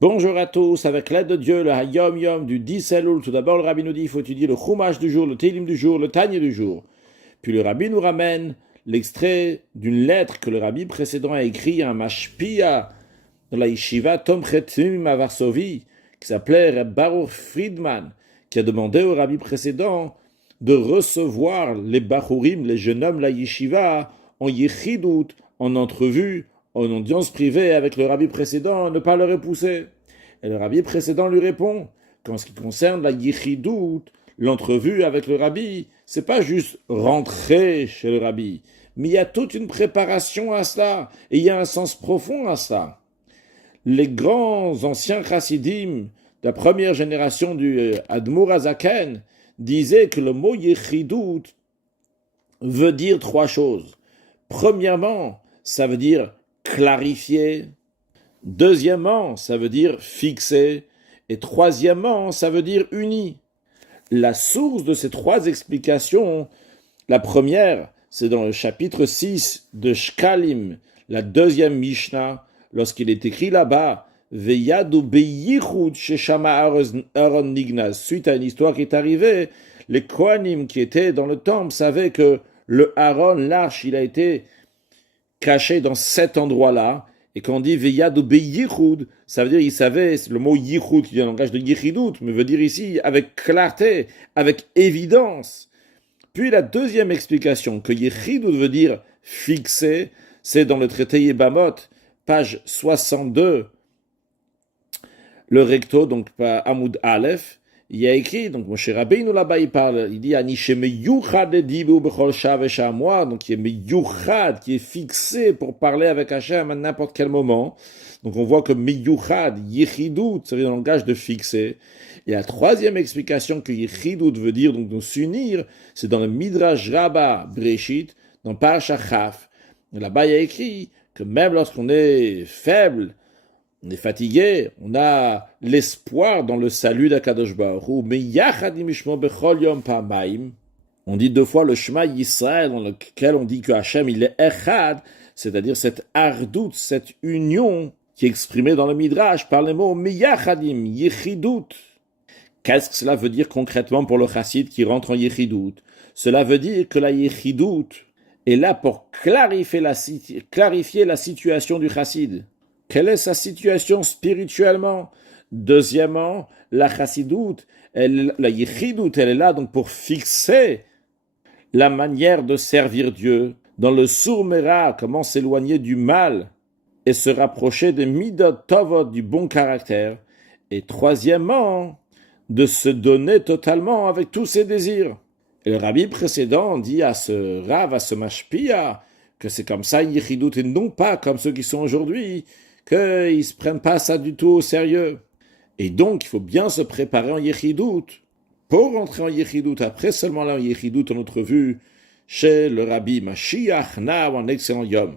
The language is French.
Bonjour à tous, avec l'aide de Dieu, le Hayom Yom du 10 Elul. Tout d'abord, le Rabbi nous dit qu'il faut étudier le Chumash du jour, le Télim du jour, le Tanya du jour. Puis le Rabbi nous ramène l'extrait d'une lettre que le Rabbi précédent a écrit à un Mashpia dans la Yeshiva Tom Chetim à Varsovie, qui s'appelait Baruch Friedman, qui a demandé au Rabbi précédent de recevoir les Bachurim, les jeunes hommes, la Yeshiva, en Yechidut, en entrevue, en audience privée avec le Rabbi précédent, ne pas le repousser. Et le Rabbi précédent lui répond qu'en ce qui concerne la Yechidut, l'entrevue avec le Rabbi, c'est pas juste rentrer chez le Rabbi, mais il y a toute une préparation à cela, et il y a un sens profond à cela. Les grands anciens chassidim de la première génération du Admour Azaken disaient que le mot Yechidut veut dire trois choses. Premièrement, ça veut dire clarifier. Deuxièmement, ça veut dire fixer. Et troisièmement, ça veut dire uni. La source de ces trois explications, la première, c'est dans le chapitre 6 de Shkalim, la deuxième Mishnah, lorsqu'il est écrit là-bas, Veyadu beyichud sheshama Aaron Nignaz. Suite à une histoire qui est arrivée, les Kohanim qui étaient dans le temple savaient que le Aaron, l'arche, il a été caché dans cet endroit-là. Et quand on dit Veyadu beyichud, ça veut dire il savait, le mot yichud qui vient du langage de yichidut, mais veut dire ici avec clarté, avec évidence. Puis la deuxième explication, que yichidut veut dire fixer, c'est dans le traité Yebamot, page 62, le recto, donc Hamoud Aleph, il y a écrit, donc Moshe Rabbeinu là-bas il parle, il dit Anish meyuchad dibu bechol shav eshamwa, donc qui est meyuchad, qui est fixé pour parler avec Hachem à n'importe quel moment. Donc on voit que meyuchad, yichidut, c'est dans le langage de fixer. Et la troisième explication que yichidut veut dire donc de s'unir, c'est dans le Midrash Rabbah Breshit, dans Parashat Chaf. Là-bas il y a écrit que même lorsqu'on est faible, on est fatigué, on a l'espoir dans le salut d'Akadosh Baruch Hu. Mais yachadim ishmo bechol yom pa'amayim. On dit deux fois le Shema Yisraël, dans lequel on dit que Hachem il est echad, c'est-à-dire cette ardout, cette union qui est exprimée dans le Midrash par les mots miyachadim, yechidut. Qu'est-ce que cela veut dire concrètement pour le chassid qui rentre en yechidut? Cela veut dire que la yechidut est là pour clarifier la situation du chassid. Quelle est sa situation spirituellement? Deuxièmement, la chassidoute, la yichidoute, elle est là donc pour fixer la manière de servir Dieu. Dans le sourmera, comment s'éloigner du mal et se rapprocher des midot tovot, du bon caractère. Et troisièmement, de se donner totalement avec tous ses désirs. Et le rabbi précédent dit à ce rav, à ce mashpia, que c'est comme ça yichidoute et non pas comme ceux qui sont aujourd'hui, qu'ils ne se prennent pas ça du tout au sérieux. Et donc, il faut bien se préparer en Yechidut pour rentrer en Yechidut. Après seulement là en Yechidut, en notre vue, chez le Rabbi Mashiach, now un excellent Yom.